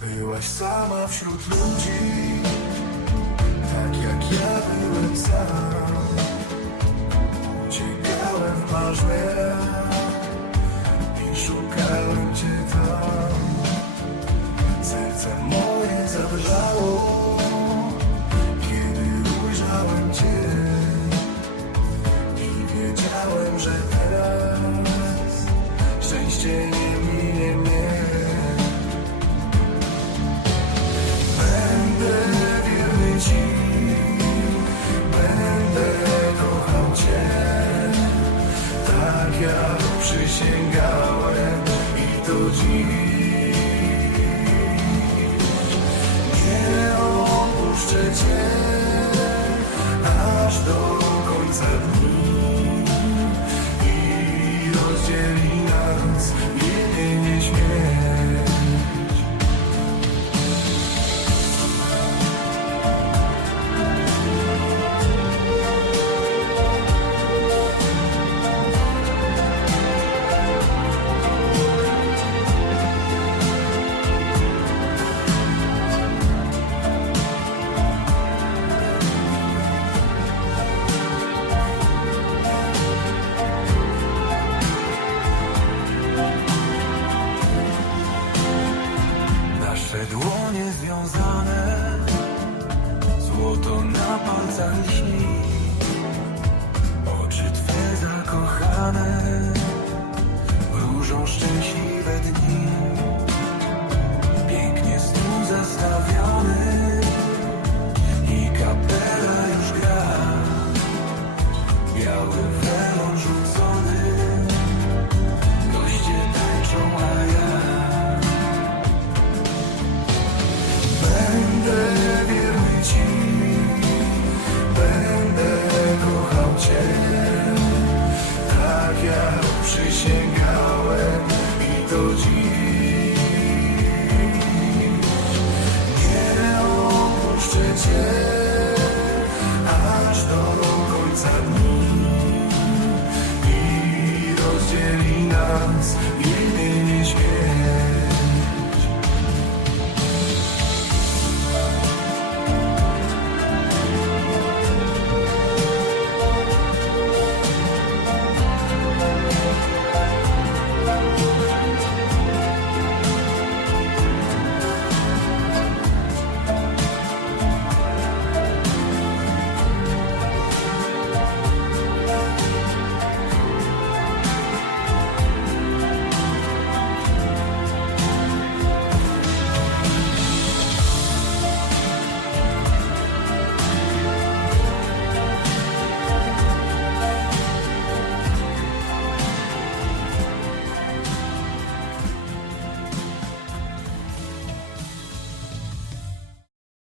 Byłaś sama wśród ludzi Tak jak ja byłem sam. Uciekałem w marzenia I szukałem cię tam przysięgałem i do dziś. Nie opuszczę Cię aż do związane, złoto na palcach lśni. Przysięgałem i do dziś. Nie opuszczę Cię